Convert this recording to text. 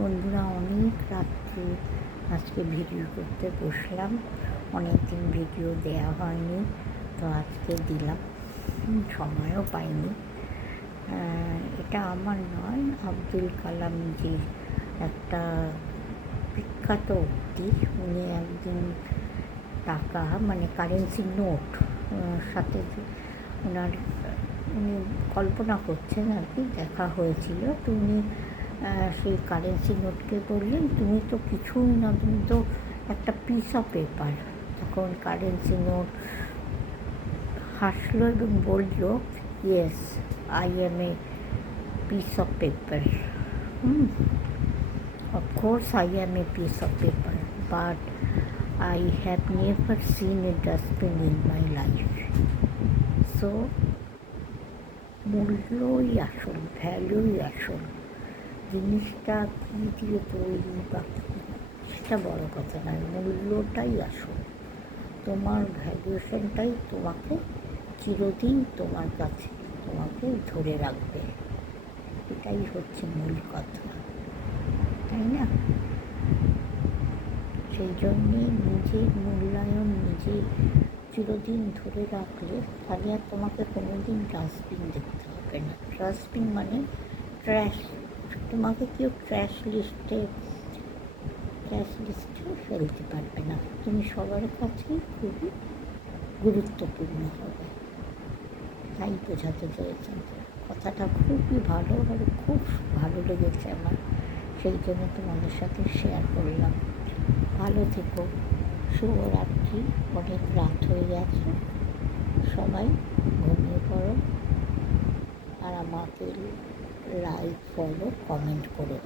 বন্ধুরা, অনেক রাত্রে আজকে ভিডিও করতে বসলাম। অনেক দিন ভিডিও দেওয়া হয়নি, তো আজকে দিলাম। সময়ও পাইনি। এটা আমার নয়, আব্দুল কালামজির একটা বিখ্যাত উক্তি। উনি একদিন টাকা মানে কারেন্সি নোট সাথে ওনার উনি কল্পনা করছেন আর কি, দেখা হয়েছিল। তো উনি সেই কারেন্সি নোটকে বললেন, তুমি তো কিছুই না, তুমি তো একটা পিস অফ পেপার। তখন কারেন্সি নোট হাসলো এবং বলল, yes, I M a piece of paper. Of course I M a piece of paper, but I have never seen a dustbin in my life. So, মূল্যই আসল, ভ্যালুই আসল। জিনিসটা কী দিয়ে তৈরি বা সেটা বড় কথা নয়, মূল্যটাই আসল। তোমার ভ্যালুয়েশনটাই তোমাকে চিরদিন তোমার কাছে তোমাকে ধরে রাখবে। এটাই হচ্ছে মূল কথা, তাই না? সেই জন্যে নিজের মূল্যায়ন নিজে চিরদিন ধরে রাখলে তাহলে আর তোমাকে কোনো দিন ডাস্টবিন দেখতে হবে না। ডাস্টবিন মানে ট্র্যাশ। তোমাকে কেউ ট্র্যাশ লিস্টে ফেলতে পারবে না। তুমি সবার কাছেই খুবই গুরুত্বপূর্ণ হবে। তাই বোঝাতে চেয়েছেন। কথাটা খুবই ভালো আর খুব ভালো লেগেছে আমার, সেই জন্য তোমাদের সাথে শেয়ার করলাম। ভালো থেকো, শুভরাত্রি। অনেক রাত হয়ে গেছে, সবাই ঘুমিয়ে পড়ো আর আমাকে লাইক, ফলো, কমেন্ট করো।